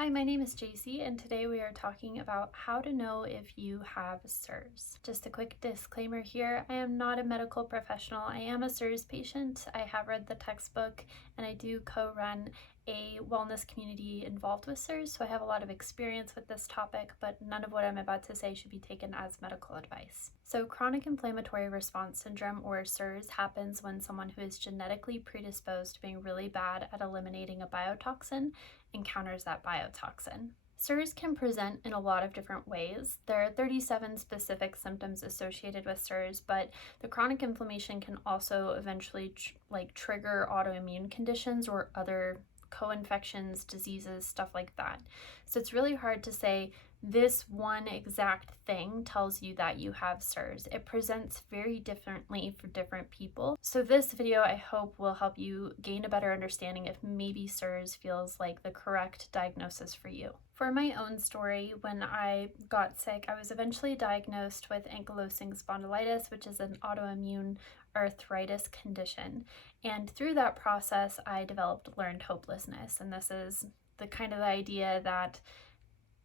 Hi, my name is Jacie, and today we are talking about how to know if you have CIRS. Just a quick disclaimer here, I am not a medical professional. I am a CIRS patient. I have read the textbook, and I do co-run a wellness community involved with CIRS, so I have a lot of experience with this topic, but none of what I'm about to say should be taken as medical advice. So chronic inflammatory response syndrome, or CIRS, happens when someone who is genetically predisposed to being really bad at eliminating a biotoxin encounters that biotoxin. CIRS can present in a lot of different ways. There are 37 specific symptoms associated with CIRS, but the chronic inflammation can also eventually trigger autoimmune conditions or other co-infections, diseases, stuff like that. So it's really hard to say this one exact thing tells you that you have CIRS. It presents very differently for different people. So this video, I hope, will help you gain a better understanding if maybe CIRS feels like the correct diagnosis for you. For my own story, when I got sick, I was eventually diagnosed with ankylosing spondylitis, which is an autoimmune arthritis condition. And through that process, I developed learned hopelessness. And this is the kind of idea that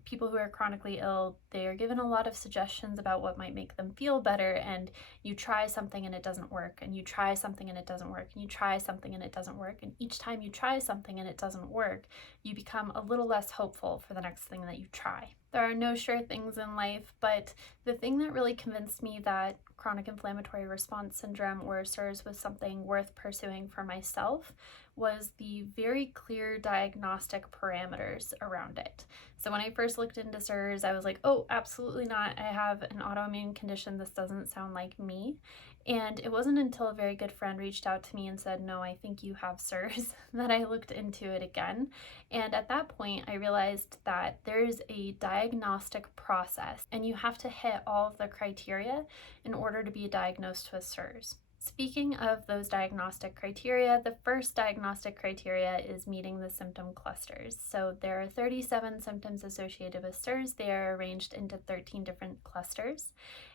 people who are chronically ill, they are given a lot of suggestions about what might make them feel better, and you try something and it doesn't work, and you try something and it doesn't work, and you try something and it doesn't work, and each time you try something and it doesn't work, you become a little less hopeful for the next thing that you try. There are no sure things in life, but the thing that really convinced me that chronic inflammatory response syndrome, or CIRS, was something worth pursuing for myself was the very clear diagnostic parameters around it. So when I first looked into CIRS, I was like, oh, absolutely not. I have an autoimmune condition. This doesn't sound like me. And it wasn't until a very good friend reached out to me and said, no, I think you have CIRS, that I looked into it again. And at that point, I realized that there's a diagnostic process, and you have to hit all of the criteria in order to be diagnosed with CIRS. Speaking of those diagnostic criteria, the first diagnostic criteria is meeting the symptom clusters. So there are 37 symptoms associated with CIRS. They are arranged into 13 different clusters.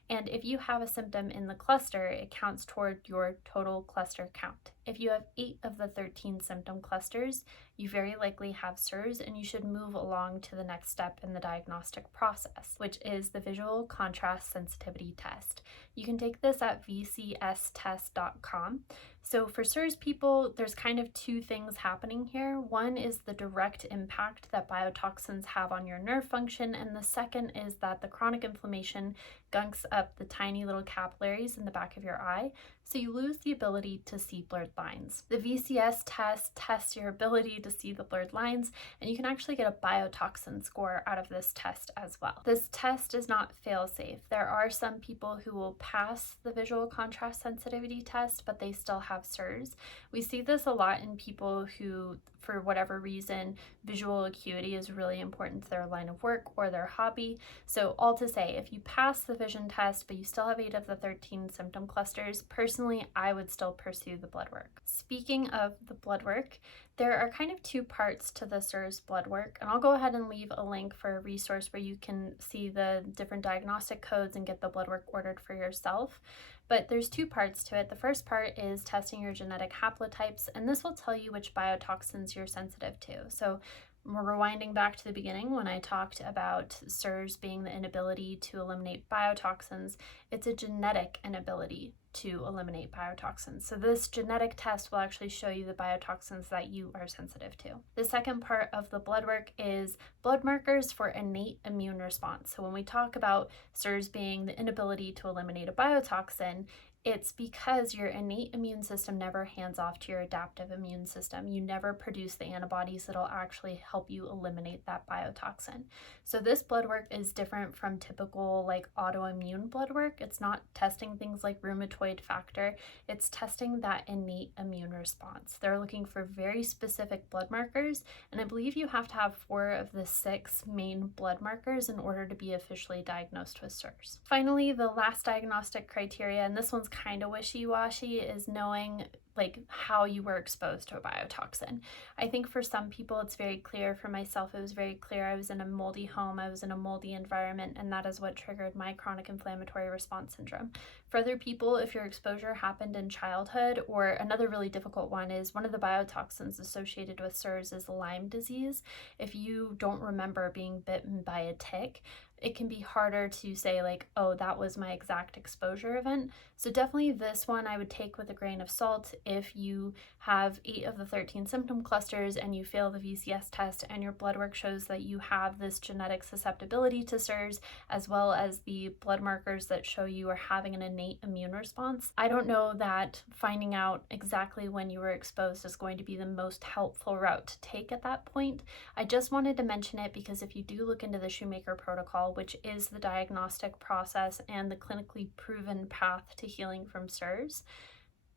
And if you have a symptom in the cluster, it counts toward your total cluster count. If you have 8 of the 13 symptom clusters, you very likely have CIRS, and you should move along to the next step in the diagnostic process, which is the visual contrast sensitivity test. You can take this at vcstest.com. So for CIRS people, there's kind of two things happening here. One is the direct impact that biotoxins have on your nerve function, and the second is that the chronic inflammation gunks up the tiny little capillaries in the back of your eye, so you lose the ability to see blurred lines. The VCS test tests your ability to see the blurred lines, and you can actually get a biotoxin score out of this test as well. This test is not fail-safe. There are some people who will pass the visual contrast sensitivity test, but they still have CIRS. We see this a lot in people who, for whatever reason, visual acuity is really important to their line of work or their hobby. So all to say, if you pass the vision test, but you still have 8 of the 13 symptom clusters, personally, I would still pursue the blood work. Speaking of the blood work, there are kind of 2 parts to the CIRS blood work, and I'll go ahead and leave a link for a resource where you can see the different diagnostic codes and get the blood work ordered for yourself. But there's 2 parts to it. The first part is testing your genetic haplotypes, and this will tell you which biotoxins you're sensitive to. So we're rewinding back to the beginning when I talked about CIRS being the inability to eliminate biotoxins. It's a genetic inability to eliminate biotoxins. So this genetic test will actually show you the biotoxins that you are sensitive to. The second part of the blood work is blood markers for innate immune response. So when we talk about CIRS being the inability to eliminate a biotoxin, it's because your innate immune system never hands off to your adaptive immune system. You never produce the antibodies that'll actually help you eliminate that biotoxin. So this blood work is different from typical autoimmune blood work. It's not testing things like rheumatoid factor. It's testing that innate immune response. They're looking for very specific blood markers, and I believe you have to have 4 of the 6 main blood markers in order to be officially diagnosed with CIRS. Finally, the last diagnostic criteria, and this one's kind of wishy-washy is knowing like how you were exposed to a biotoxin. I think for some people it's very clear. For myself, it was very clear. I was in a moldy home, I was in a moldy environment, and that is what triggered my chronic inflammatory response syndrome. For other people, if your exposure happened in childhood, or another really difficult one is one of the biotoxins associated with SIRS is Lyme disease. If you don't remember being bitten by a tick, it can be harder to say like, oh, that was my exact exposure event. So definitely this one I would take with a grain of salt. If you have 8 of the 13 symptom clusters and you fail the VCS test and your blood work shows that you have this genetic susceptibility to SIRS, as well as the blood markers that show you are having an innate immune response, I don't know that finding out exactly when you were exposed is going to be the most helpful route to take at that point. I just wanted to mention it because if you do look into the Shoemaker protocol, which is the diagnostic process and the clinically proven path to healing from SIRS,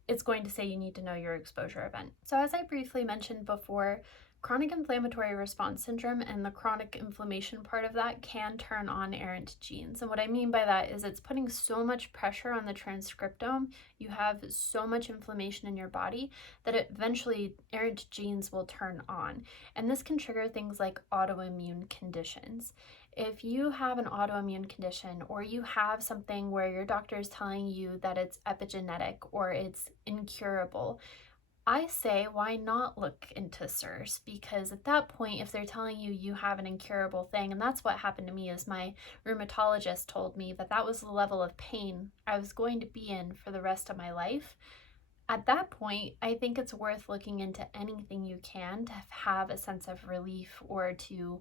it's going to say you need to know your exposure event. So as I briefly mentioned before, chronic inflammatory response syndrome and the chronic inflammation part of that can turn on errant genes. And what I mean by that is it's putting so much pressure on the transcriptome, you have so much inflammation in your body that eventually errant genes will turn on. And this can trigger things like autoimmune conditions. If you have an autoimmune condition or you have something where your doctor is telling you that it's epigenetic or it's incurable, I say, why not look into SIRS? Because at that point, if they're telling you you have an incurable thing, and that's what happened to me, is my rheumatologist told me that that was the level of pain I was going to be in for the rest of my life. At that point, I think it's worth looking into anything you can to have a sense of relief or to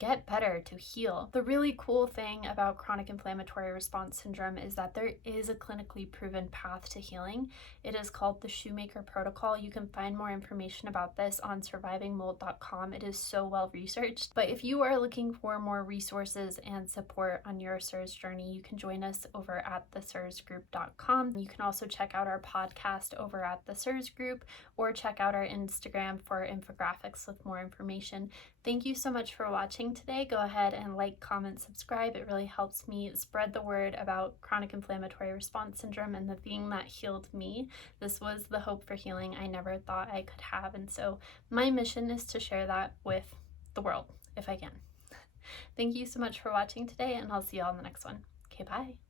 get better, to heal. The really cool thing about chronic inflammatory response syndrome is that there is a clinically proven path to healing. It is called the Shoemaker protocol. You can find more information about this on survivingmold.com. It is so well researched. But if you are looking for more resources and support on your SIRS journey, you can join us over at thesirsgroup.com. You can also check out our podcast over at the SIRS group or check out our Instagram for infographics with more information. Thank you so much for watching today. Go ahead and like, comment, subscribe. It really helps me spread the word about chronic inflammatory response syndrome and the thing that healed me. This was the hope for healing I never thought I could have. And so my mission is to share that with the world if I can. Thank you so much for watching today, and I'll see you all in the next one. Okay, bye.